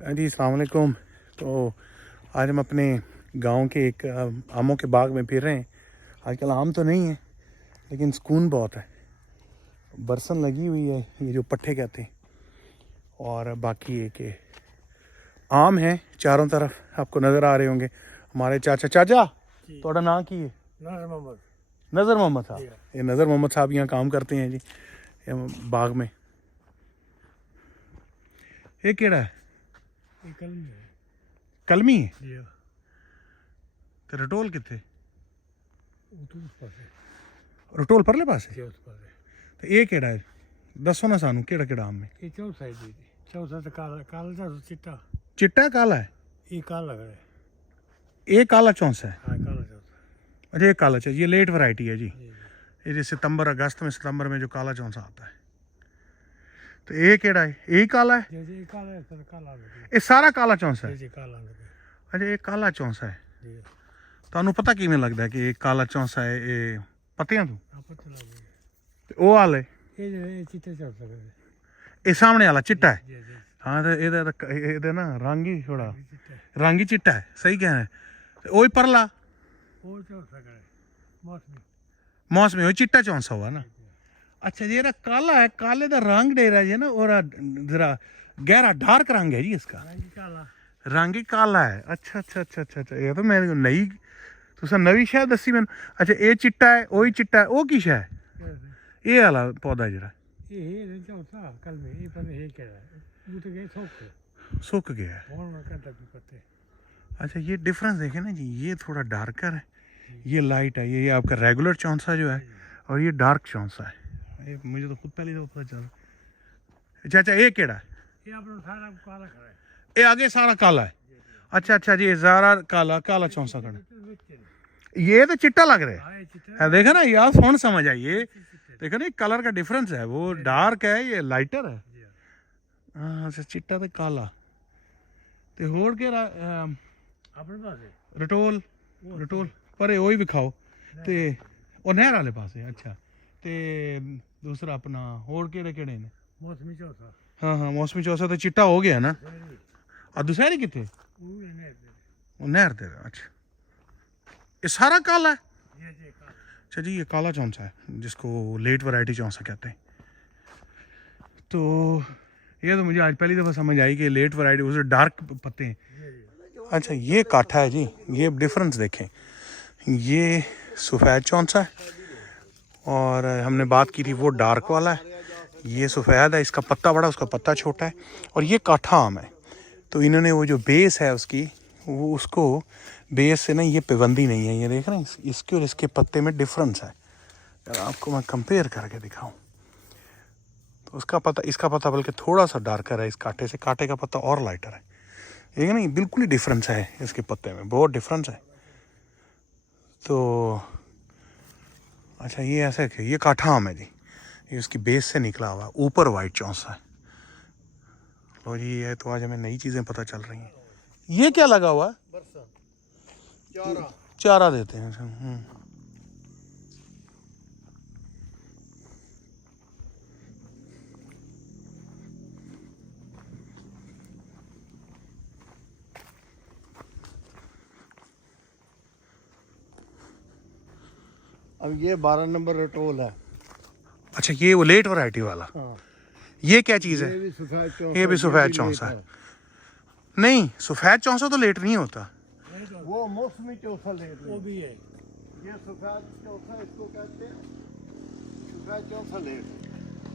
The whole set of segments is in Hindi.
जी अस्सलाम वालेकुम। तो आज हम अपने गांव के एक आमों के बाग में फिर रहे हैं। आजकल आम तो नहीं है लेकिन सुकून बहुत है। बरसन लगी हुई है, ये जो पट्टे कहते हैं, और बाकी एक ये आम है चारों तरफ आपको नज़र आ रहे होंगे। हमारे चाचा थोड़ा नाम की है नज़र मोहम्मद साहब। ये नज़र मोहम्मद साहब यहाँ काम करते हैं जी ये बाग में। ये केड़ा है? कलमी है। ते रटोल कितने? रटोल परले पास है। तो ये केड़ा है? दसो ना सानू केड़ा केड़ा आम है? चिट्टा काला है। ये काला चौंसा है। अच्छा ये काला चौंसा, ये लेट वैरायटी है जी। ये सितंबर अगस्त में, सितंबर में जो काला चौंसा आता है। तो ये केड़ा है? यही काला है। ये सारा काला चौंसा है। अच्छा ये काला चौंसा है। ਤੁਹਾਨੂੰ ਪਤਾ ਕਿਵੇਂ ਲੱਗਦਾ ਕਿ ਇਹ ਕਾਲਾ ਚੌਂਸਾ ਹੈ? ਇਹ ਪੱਤਿਆਂ ਤੋਂ ਉਹ ਵਾਲੇ ਇਹ ਚਿੱਟੇ ਚੌਂਸਾ ਇਹ ਸਾਹਮਣੇ ਵਾਲਾ ਚਿੱਟਾ ਹੈ। ਹਾਂ ਤੇ ਇਹਦਾ ਨਾ ਰੰਗ ਹੀ ਥੋੜਾ ਰੰਗ ਹੀ ਚਿੱਟਾ ਹੈ। ਸਹੀ ਕਹਿ ਰਹੇ। ਉਹ ਹੀ ਪਰਲਾ ਉਹ ਚੌਂਸਾ ਕਰੇ मौसमी वो चिट्टा चौंसा हुआ ना। अच्छा ये काला है, काले का रंग डेरा जी ना, और जरा गहरा डार्क रंग है जी इसका। रंग ही काला है। अच्छा अच्छा अच्छा अच्छा अच्छा ये तो मैं नई तुसा नवी शह दसी मैंने। अच्छा ये चिट्टा है, वही चिट्टा है, वो की शह है? ये वाला पौधा जरा सूख गया है। अच्छा ये डिफरेंस देखे ना जी, ये थोड़ा डार्कर है, ये लाइट है। ये आपका रेगुलर चौंसा जो है और ये डार्क चौंसा है। ये मुझे तो खुद पहले तो पता चला। अच्छा अच्छा ये केड़ा है? ये आगे सारा काला है। अच्छा अच्छा जी सारा काला काला चौंसा खड़ा। ये तो चिट्टा लग रहा है। देखा ना यार सोन समझ आई। ये देखो ना कलर का डिफरेंस है, वो डार्क है ये लाइटर है। हाँ अच्छा चिट्टा तो काला ते होर के रटोल रटोल पर वही विखाओ ते और नहर वाले पास है। अच्छा ते दूसरा अपना होर केड़े केड़े ने? मौसमी चौसा। हाँ हाँ मौसमी चौसा तो चिट्टा हो गया ना। और दूसरी कितने? वो नहर दे। अच्छा ये सारा काला है। अच्छा जी ये काला चौंसा है जिसको लेट वैरायटी चौंसा कहते हैं। तो ये तो मुझे आज पहली दफ़ा समझ आई कि लेट वैरायटी उसे डार्क पत्ते हैं। अच्छा ये काठा है जी, ये डिफरेंस देखें। ये सफ़ेद चौंसा है और हमने बात की थी वो डार्क वाला है। ये सफ़ेद है, इसका पत्ता बड़ा, उसका पत्ता छोटा है। और ये काठा आम है। तो इन्होंने वो जो बेस है उसकी, वो उसको बेस से ना ये पिबंदी नहीं है। ये देख रहे हैं इसके और इसके पत्ते में डिफरेंस है। अगर आपको मैं कंपेयर करके दिखाऊं तो उसका पत्ता, इसका पत्ता बल्कि थोड़ा सा डार्कर है इस कांटे से। कांटे का पत्ता और लाइटर है। ये नहीं बिल्कुल ही डिफरेंस है इसके पत्ते में, बहुत डिफरेंस है। तो अच्छा ये ऐसा है, ये काठा आम है जी, ये उसकी बेस से निकला हुआ, ऊपर वाइट चौंसा है। लो जी ये तो आज हमें नई चीज़ें पता चल रही हैं। ये क्या लगा हुआ है? चारा देते हैं। अब ये 12 नंबर रटोल है। अच्छा ये वो लेट वैरायटी वाला। हाँ। ये क्या चीज़ है? ये भी सफ़ेद चौंसा है। नहीं सफ़ेद चौंसा तो लेट नहीं होता। वो मौसमी चौसा लेट वो भी है। ये सफ़ेद चौसा इसको कहते हैं, सफ़ेद चौसा लेट।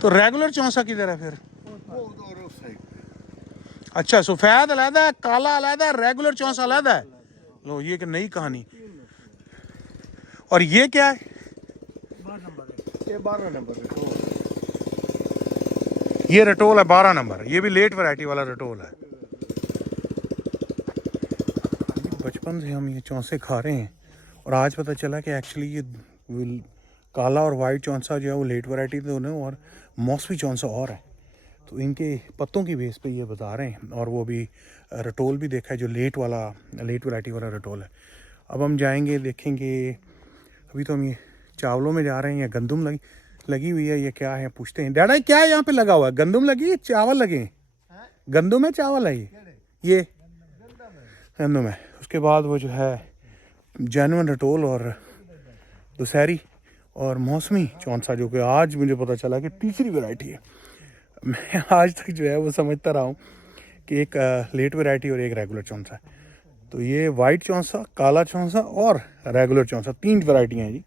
तो रेगुलर चौंसा किधर है फिर? वो साइड। अच्छा सफ़ेद अलहदा है, काला अलहदा है, रेगुलर चौंसा अलहदा है। लो ये कि नई कहानी। और ये क्या है? 12 नंबर है। ये 12 नंबर रटोल। ये रटोल है 12 नंबर। ये भी लेट वैरायटी वाला रटोल है। बचपन से हम ये चौंसे खा रहे हैं और आज पता चला कि एक्चुअली ये काला और वाइट चौंसा जो है वो लेट वैरायटी दोनों और मौसमी चौंसा और है। तो इनके पत्तों की बेस पे ये बता रहे हैं। और वो भी रटोल भी देखा है जो लेट वैरायटी वाला रटोल है। अब हम जाएंगे देखेंगे। अभी तो हम ये चावलों में जा रहे हैं या गंदम लगी हुई है, ये क्या है पूछते हैं। डैडा क्या है यहाँ पे लगा हुआ है? गंदम लगी है, चावल लगे हैं? गंदम है चावल है? ये गंदम है। उसके बाद वो जो है जैनवन रटोल और दुसहरी और मौसमी चौंसा, जो कि आज मुझे पता चला कि तीसरी वैरायटी है। मैं आज तक जो है वो समझता रहा हूँ कि एक लेट वैरायटी और एक रेगुलर चौंसा है। तो ये वाइट चौंसा, काला चौंसा और रेगुलर चौंसा, 3 वैरायटियाँ हैं जी।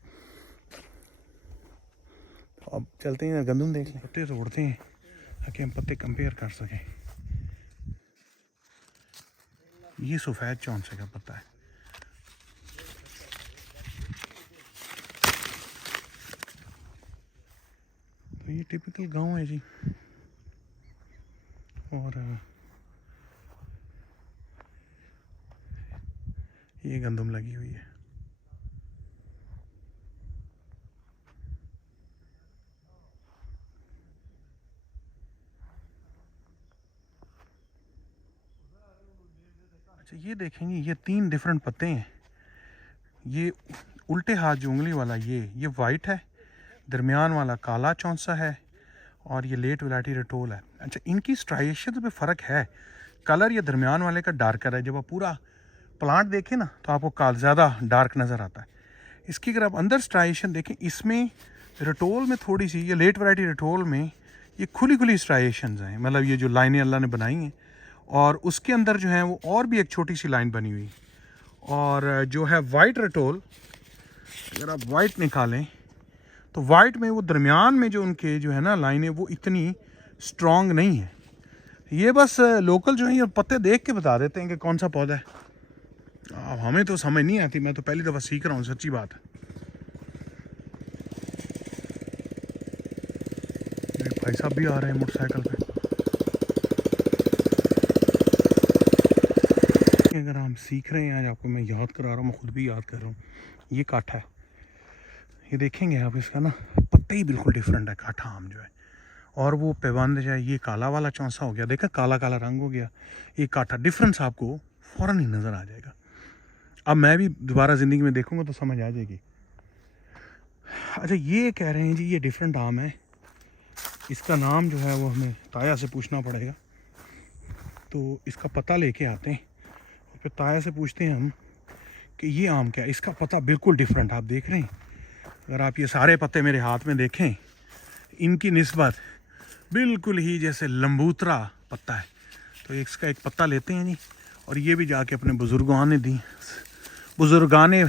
तो अब चलते हैं गंदम देख लें। पत्ते तोड़ते हैं ताकि हम पत्ते कंपेयर कर सकें। ये सफ़ेद चौंसे का पत्ता है। तो ये टिपिकल गांव है जी। और ये गंदम लगी हुई है। अच्छा ये देखेंगे, ये 3 डिफरेंट पत्ते हैं। ये उल्टे हाथ जो उंगली वाला ये वाइट है, दरमियान वाला काला चौंसा है और ये लेट वैरायटी रटोल है। अच्छा इनकी स्ट्राइएशन पे फ़र्क है। कलर ये दरमियान वाले का डार्कर है। जब आप पूरा प्लांट देखें ना तो आपको ज़्यादा डार्क नज़र आता है। इसकी अगर आप अंदर स्ट्राइएशन देखें, इसमें रटोल में थोड़ी सी, ये लेट वैरायटी रटोल में ये खुली खुली स्ट्राइएशंस हैं, मतलब ये जो लाइनें अल्लाह ने बनाई हैं। और उसके अंदर जो है वो और भी एक छोटी सी लाइन बनी हुई। और जो है वाइट रटोल, अगर आप वाइट निकालें तो वाइट में वो दरमियान में जो उनके जो है ना लाइनें, वो इतनी स्ट्रॉन्ग नहीं है। ये बस लोकल जो है ये पत्ते देख के बता देते हैं कि कौन सा पौधा है। अब हमें तो समझ नहीं आती, मैं तो पहली दफ़ा सीख रहा हूँ, सच्ची बात है। भाई साहब भी आ रहे हैं मोटरसाइकिल पे। अगर हम सीख रहे हैं, आज आपको मैं याद करा रहा हूँ, मैं खुद भी याद कर रहा हूँ। ये काठा है, ये देखेंगे आप, इसका ना पत्ते ही बिल्कुल डिफरेंट है काठा आम जो है। और वो पैबंद जो है ये काला वाला चौंसा हो गया, देखा काला काला रंग हो गया। ये काठा, डिफरेंस आपको फ़ौरन ही नज़र आ जाएगा। अब मैं भी दोबारा ज़िंदगी में देखूंगा तो समझ आ जाएगी। अच्छा ये कह रहे हैं जी ये डिफरेंट आम है, इसका नाम जो है वो हमें ताया से पूछना पड़ेगा। तो इसका पता लेके आते हैं और फिर ताया से पूछते हैं हम कि ये आम क्या है। इसका पता बिल्कुल डिफरेंट, आप देख रहे हैं। अगर आप ये सारे पत्ते मेरे हाथ में देखें, इनकी निस्बत बिल्कुल ही जैसे लंबूतरा पत्ता है। तो इसका एक पत्ता लेते हैं जी, और ये भी जाके अपने बुजुर्गाने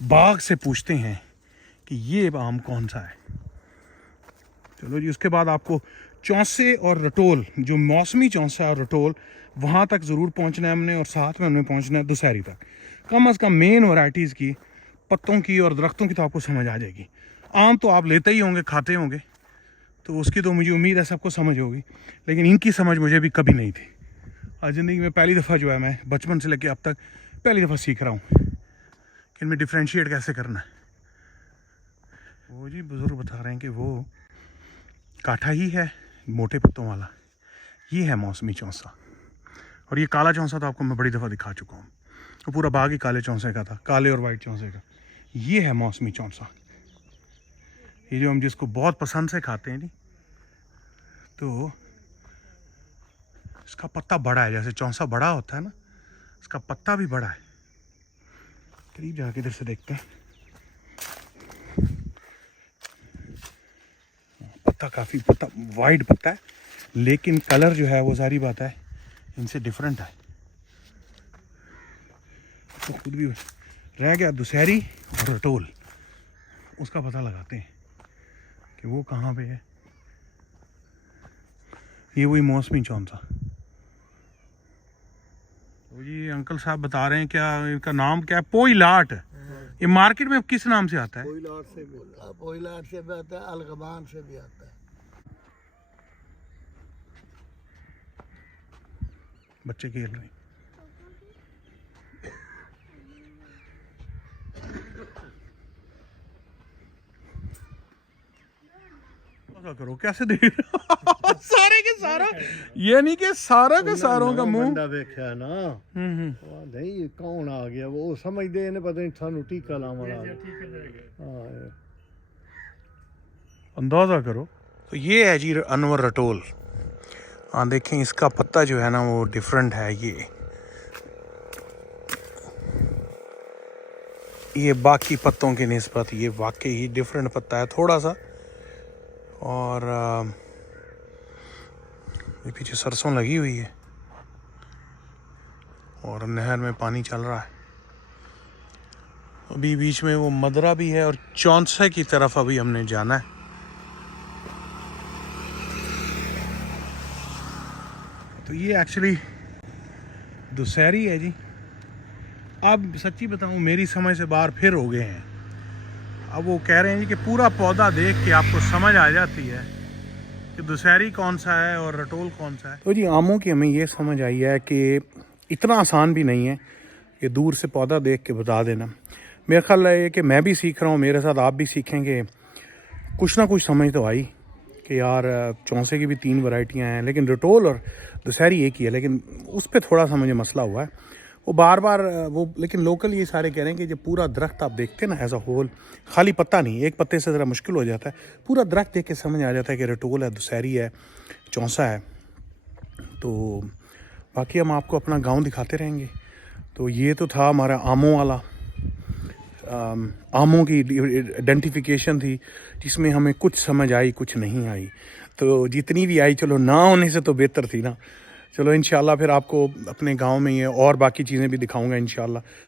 बाग से पूछते हैं कि ये आम कौन सा है। चलो जी, उसके बाद आपको चौंसे और रटोल, जो मौसमी चौंसा और रटोल, वहाँ तक ज़रूर पहुँचना है हमने। और साथ में हमने पहुँचना है दुसहरी तक। कम अज़ कम मेन वैरायटीज़ की, पत्तों की और दरख्तों की तो आपको समझ आ जाएगी। आम तो आप लेते ही होंगे, खाते होंगे, तो उसकी तो मुझे उम्मीद है सबको समझ होगी। लेकिन इनकी समझ मुझे भी कभी नहीं थी। आज ज़िंदगी में पहली दफ़ा जो है, मैं बचपन से लेकर अब तक पहली दफ़ा सीख रहा हूँ कि इनमें डिफ्रेंशिएट कैसे करना है। वो जी बुज़ुर्ग बता रहे हैं कि वो काठा ही है मोटे पत्तों वाला, ये है मौसमी चौंसा। और ये काला चौंसा तो आपको मैं बड़ी दफ़ा दिखा चुका हूँ, तो पूरा बाग ही काले चौंसे का था, काले और वाइट चौंसे का। ये है मौसमी चौंसा, ये जो हम जिसको बहुत पसंद से खाते हैं जी। तो इसका पत्ता बड़ा है, जैसे चौंसा बड़ा होता है ना, इसका पत्ता भी बड़ा है। करीब जाके इधर से देखते हैं, पत्ता काफ़ी पत्ता वाइड पत्ता है, लेकिन कलर जो है वो सारी बात है इनसे डिफरेंट है। तो खुद भी रह गया दुसहरी और रटोल, उसका पता लगाते हैं कि वो कहाँ पे है। ये वही मौसमी चौंसा। तो जी अंकल साहब बता रहे हैं, क्या इनका नाम क्या है? पोइलाट। ये मार्केट में किस नाम से आता है? पोइलाट से भी आता है, अलगबान से भी आता है। बच्चे खेल रहे हैं। करो कैसे देख सारे के सारा, ये नहीं कि सारा का सारों का मुंह देखा ना। नहीं कौन आ गया, वो समझते ने पता नहीं थानू टीका लावना। अंदाजा करो। तो ये है जी अनवर रटोल, हाँ देखें, इसका पत्ता जो है ना वो डिफरेंट है। ये बाकी पत्तों की निस्बत ये वाकई ही डिफरेंट पत्ता है थोड़ा सा। और ये पीछे सरसों लगी हुई है और नहर में पानी चल रहा है। अभी बीच में वो मदरा भी है और चौंसे की तरफ अभी हमने जाना है। तो ये एक्चुअली दुशहरी है जी। अब सच्ची बताऊं, मेरी समझ से बाहर फिर हो गए हैं। अब वो कह रहे हैं जी कि पूरा पौधा देख के आपको समझ आ जाती है कि दुशहरी कौन सा है और रटोल कौन सा है। तो जी आमों की हमें ये समझ आई है कि इतना आसान भी नहीं है कि दूर से पौधा देख के बता देना। मेरा ख्याल है कि मैं भी सीख रहा हूँ, मेरे साथ आप भी सीखेंगे। कुछ ना कुछ समझ तो आई कि यार चौंसे की भी 3 वैरायटियाँ हैं, लेकिन रटोल और दुशहरी एक ही है। लेकिन उस पर थोड़ा सा मुझे मसला हुआ है। वो बार बार वो, लेकिन लोकल ये सारे कह रहे हैं कि जब पूरा दरख्त आप देखते हैं ना एज अ होल, खाली पत्ता नहीं, एक पत्ते से ज़रा मुश्किल हो जाता है, पूरा दरख्त देख के समझ आ जाता है कि रटोल है, दुशहरी है, चौंसा है। तो बाकी हम आपको अपना गांव दिखाते रहेंगे। तो ये तो था हमारा आमों वाला, आमों की आइडेंटिफिकेशन थी जिसमें हमें कुछ समझ आई कुछ नहीं आई। तो जितनी भी आई चलो ना होने से तो बेहतर थी ना। चलो इंशाल्लाह फिर आपको अपने गांव में ये और बाकी चीज़ें भी दिखाऊंगा इंशाल्लाह।